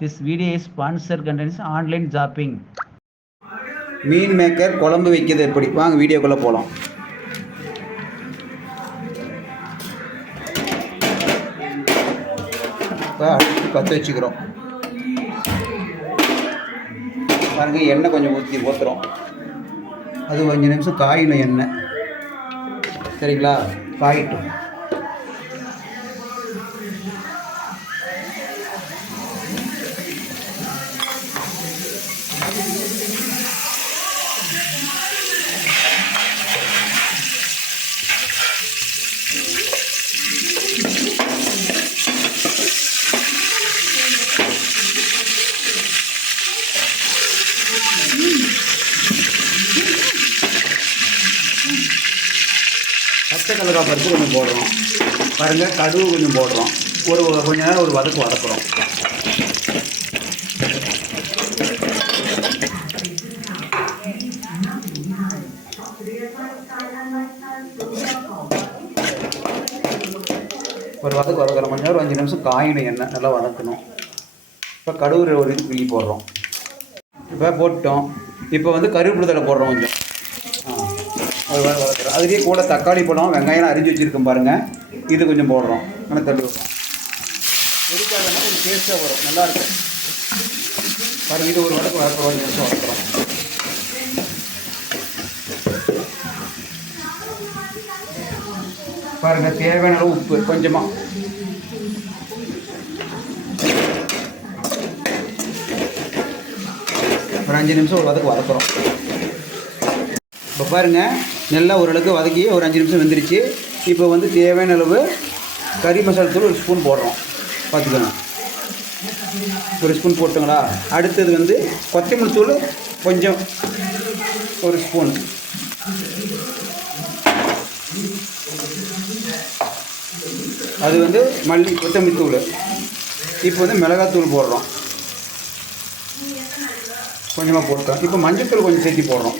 This video is sponsored contains online shopping. Mean maker குழம்பு வைக்கிறது எப்படி? வாங்க வீடியோக்குள்ளே போகலாம். அடுத்து பற்ற வச்சுக்கிறோம். பாருங்கள், எண்ணெய் கொஞ்சம் ஊற்றுறோம். அது 5 நிமிஷம் காயின எண்ணெய், சரிங்களா? காயிட்டும். பச்சை கடலக்காய் பருப்பு கொஞ்சம் போடுறோம். பாருங்கள், கடுகு கொஞ்சம் போடுறோம். கொஞ்ச நேரம் ஒரு வதக்குறோம். வதக்குறோம். கொஞ்ச நேரம் 5 நிமிஷம் காயின எண்ணெய் நல்லா வதக்கணும். இப்போ கடுகு ஒரு இது கிள்ளி போடுறோம். இப்போ போட்டோம். இப்போ கருவேப்பிலை தழை போடுறோம் கொஞ்சம். வதக்குறோம். அதுலேயே கூட தக்காளி பழம், வெங்காயம் அரிஞ்சு வச்சுருக்கோம் பாருங்கள். இது கொஞ்சம் போடுறோம். நல்லா தள்ளி விடுறோம். எதுக்காகனா கொஞ்சம் டேஸ்ட்டாக வரும், நல்லாயிருக்கும். பாருங்கள், இது ஒரு வதக்கு 5 நிமிஷம் வதக்குறோம். பாருங்கள், தேவையான அளவு உப்பு கொஞ்சமாக. ஒரு 5 நிமிஷம் ஒரு வதக்குறோம். இப்போ பாருங்கள், நல்லா ஓரளவுக்கு வதக்கி ஒரு 5 நிமிஷம் வெந்துருச்சு. இப்போ தேவையான அளவு கறி மசாலா தூள் 1 ஸ்பூன் போடுறோம். பார்த்துக்கோங்க, 1 ஸ்பூன் போட்டுங்களா? அடுத்தது கொத்தமல்லி தூள் கொஞ்சம் 1 ஸ்பூன். அது கொத்தமல்லி தூள். இப்போ மிளகாத்தூள் போடுறோம். கொஞ்சமாக போட்டோம். இப்போ மஞ்சள் தூள் கொஞ்சம் சேர்த்து போடுறோம்.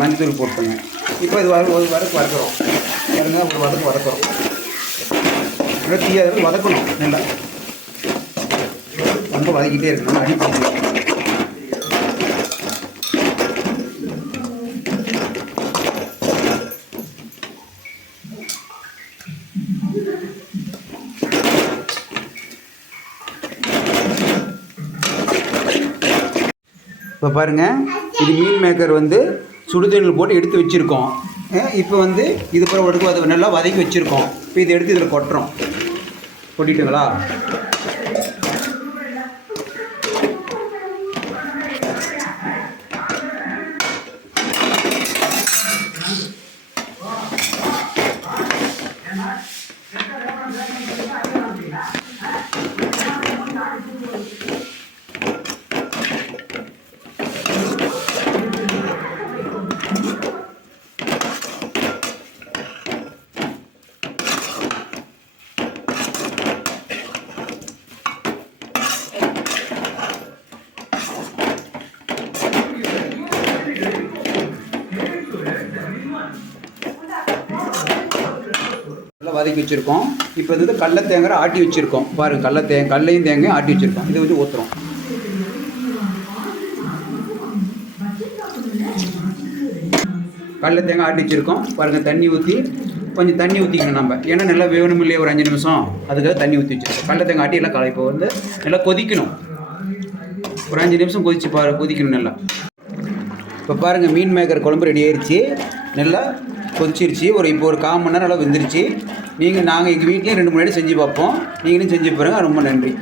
மஞ்சள் போட்டுங்க. இப்போ இது வதக்குறோம். பாருங்க, ஒரு வதக்குறோம். நல்லா தீயாத வதக்கணும். நல்லா ரொம்ப வதக்கிட்டே இருக்கணும். அடிப்படை இப்போ பாருங்கள், இது மீன் மேக்கர் சுடுதண்ணில் போட்டு எடுத்து வச்சுருக்கோம். இப்போ இது பிறகு அதை நல்லா வதக்கி வச்சுருக்கோம். இப்போ இதை எடுத்து இதில் கொட்டுறோம். கொட்டிட்டுங்களா? நல்லா வதக்கி வச்சுருக்கோம். இப்போ கடலை தேங்காய் ஆட்டி வச்சுருக்கோம். பாருங்கள், கடலையும் தேங்காயும் ஆட்டி வச்சுருக்கோம். இதை ஊற்றுறோம். கடலை தேங்காய் ஆட்டி வச்சுருக்கோம். பாருங்கள், தண்ணி ஊற்றி கொஞ்சம் தண்ணி ஊற்றிக்கணும் நம்ம. ஏன்னா நல்லா வேணும் இல்லையா, ஒரு 5 நிமிஷம் அதுக்காக தண்ணி ஊற்றி வச்சுருக்கோம். கடலை தேங்காய் ஆட்டி எல்லாம் இப்போ நல்லா கொதிக்கணும். ஒரு 5 நிமிஷம் கொதிக்கணும் நல்லா. இப்போ பாருங்கள், மீன் மேக்கர் குழம்பு ரெடி ஆயிடுச்சு. நல்லா கொதிச்சிருச்சு. இப்போ ஒரு 1/4 மணி நேரம் நல்லா வெந்துருச்சு. நாங்கள் எங்கள் வீட்லேயும் 2 3 செஞ்சு பார்ப்போம். நீங்களும் செஞ்சு பாருங்கள். ரொம்ப நன்றி.